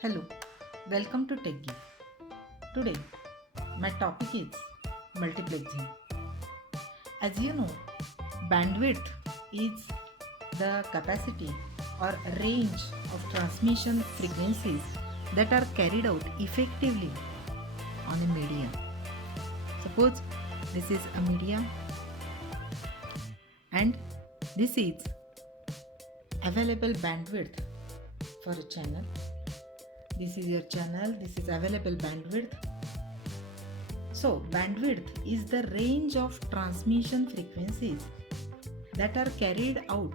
Hello, welcome to TechGeek. Today, my topic is multiplexing. As you know, bandwidth is the capacity or range of transmission frequencies that are carried out effectively on a medium. Suppose this is a medium and this is available bandwidth for a channel. This is your channel, this is available bandwidth. So bandwidth is the range of transmission frequencies that are carried out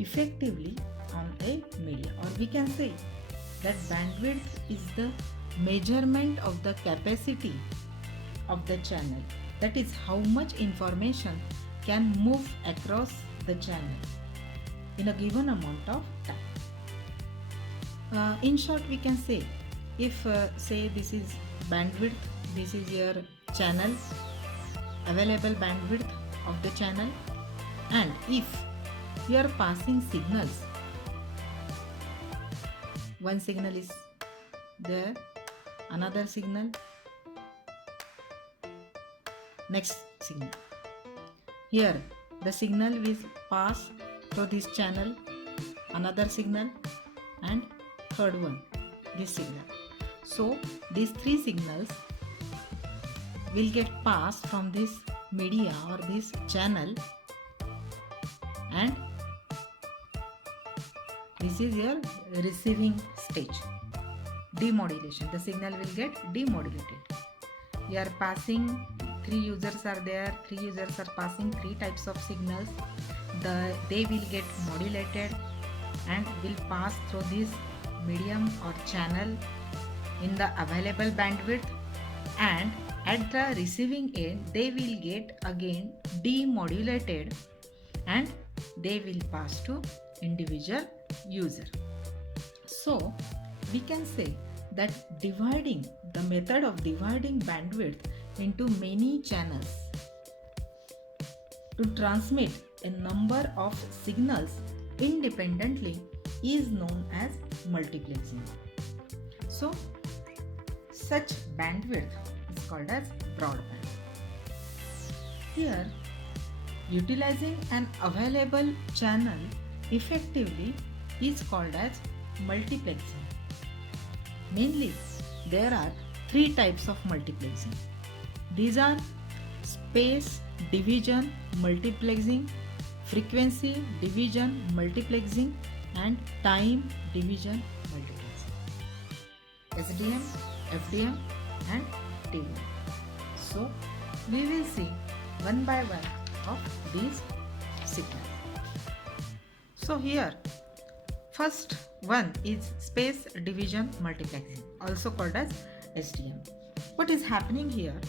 effectively on a medium, or we can say that bandwidth is the measurement of the capacity of the channel, that is how much information can move across the channel in a given amount of time. In short, we can say if say this is bandwidth, this is your channel, available bandwidth of the channel, and if you are passing signals, one signal is there, another signal, next signal. Here the signal will pass through this channel, another signal, and third one, this signal. So these three signals will get passed from this media or this channel, and this is your receiving stage, demodulation. The signal will get demodulated. You are passing, three users are there, three users are passing three types of signals. They will get modulated and will pass through this medium or channel in the available bandwidth, and at the receiving end they will get again demodulated and they will pass to individual user. So we can say that the method of dividing bandwidth into many channels to transmit a number of signals independently is known as multiplexing. So such bandwidth is called as broadband. Here, utilizing an available channel effectively is called as multiplexing. Mainly, there are three types of multiplexing. These are space division multiplexing, frequency division multiplexing, and time division multiplexing. SDM, FDM, and TDM. So we will see one by one of these signals. So here, first one is space division multiplexing, also called as SDM. What is happening here?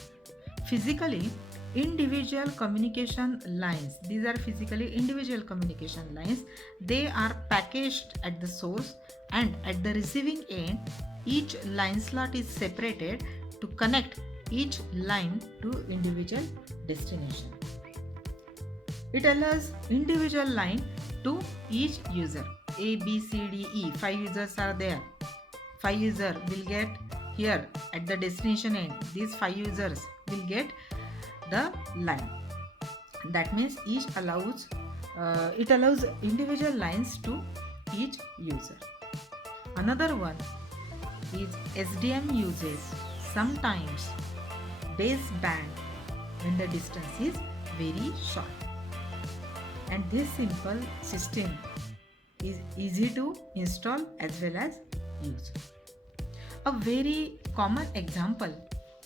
Physically, individual communication lines, these are physically individual communication lines, they are packaged at the source, and at the receiving end each line slot is separated to connect each line to individual destination. It allows individual line to each user. A, B, C, D, E, 5 users are there. 5 users will get here at the destination end. These 5 users will get the line. That means it allows individual lines to each user. Another one is SDM uses sometimes baseband when the distance is very short. And this simple system is easy to install as well as use. A very common example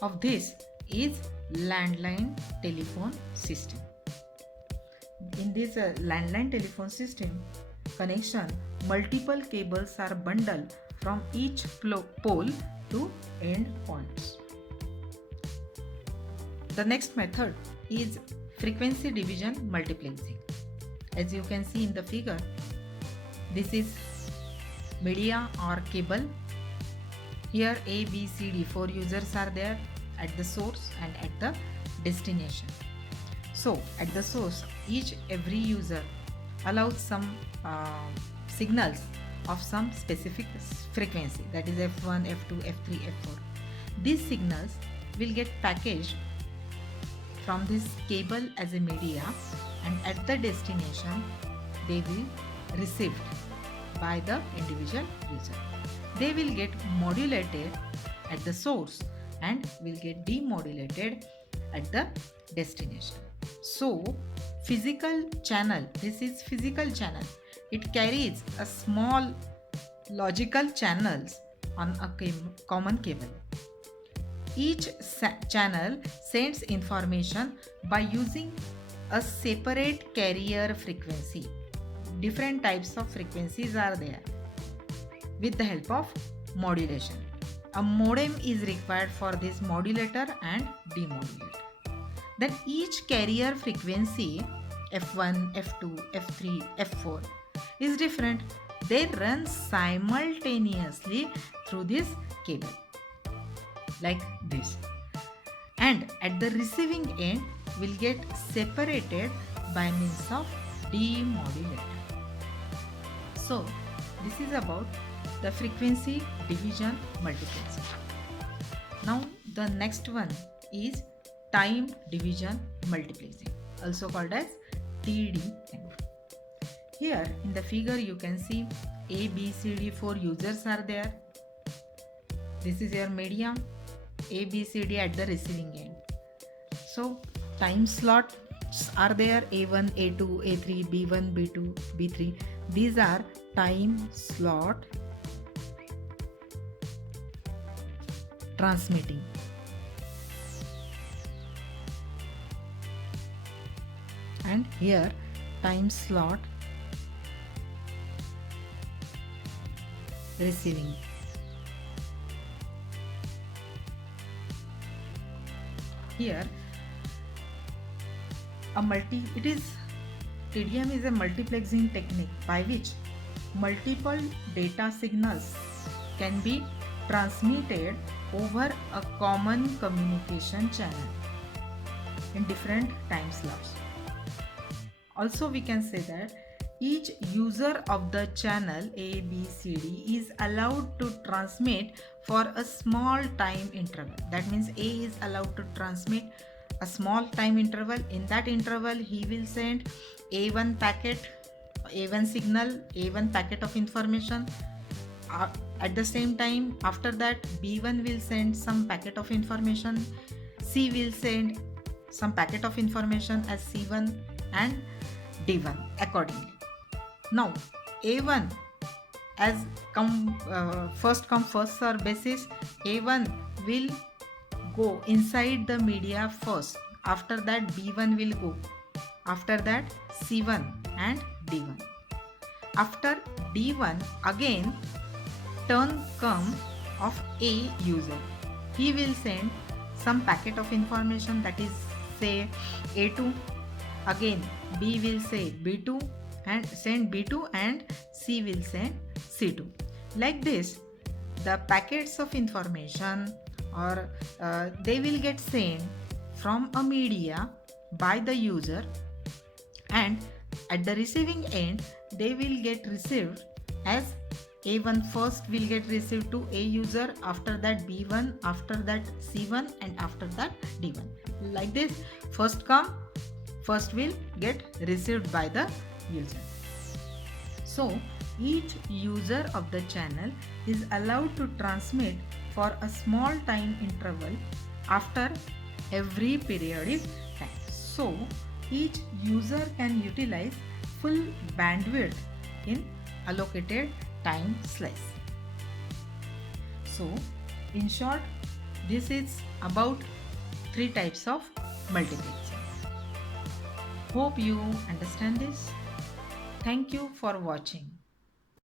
of this is landline telephone system. In this landline telephone system connection, multiple cables are bundled from each pole to end points. The next method is frequency division multiplexing. As you can see in the figure, this is media or cable. Here A, B, C, D, 4 users are there at the source and at the destination. So at the source, every user allows some signals of some specific frequency, that is F1, F2, F3, F4. These signals will get packaged from this cable as a media, and at the destination they will received by the individual user. They will get modulated at the source and will get demodulated at the destination. So physical channel, this is physical channel. It carries a small logical channels on a common cable. Each channel sends information by using a separate carrier frequency. Different types of frequencies are there with the help of modulation. A modem is required for this modulator and demodulator. Then each carrier frequency F1, F2, F3, F4 is different. They run simultaneously through this cable like this, and at the receiving end will get separated by means of demodulator. So this is about the frequency division multiplexing. Now the next one is time division multiplexing, also called as TDM. Here in the figure you can see A, B, C, D, 4 users are there. This is your medium, A, B, C, D at the receiving end. So time slots are there, A1, A2, A3, B1, B2, B3. These are time slot transmitting. And here time slot receiving. Here TDM is a multiplexing technique by which multiple data signals can be transmitted over a common communication channel in different time slots. Also we can say that each user of the channel A, B, C, D is allowed to transmit for a small time interval. That means A is allowed to transmit a small time interval. In that interval he will send A1 packet, A1 signal, A1 packet of information. At the same time, after that B1 will send some packet of information, C will send some packet of information as C1, and D1 accordingly. Now A1 as first come first serve basis, A1 will go inside the media first, after that B1 will go, after that C1 and D1. After D1 again turn come of A user. He will send some packet of information, that is say A2. Again B will say B2 and send B2, and C will send C2. Like this the packets of information or they will get sent from a media by the user, and at the receiving end they will get received as A1 first will get received to A user, after that B1, after that C1, and after that D1. Like this first come first will get received by the user. So each user of the channel is allowed to transmit for a small time interval after every periodic time. So each user can utilize full bandwidth in allocated time slice. So in short, this is about 3 types of multiplexing. Hope you understand this. Thank you for watching.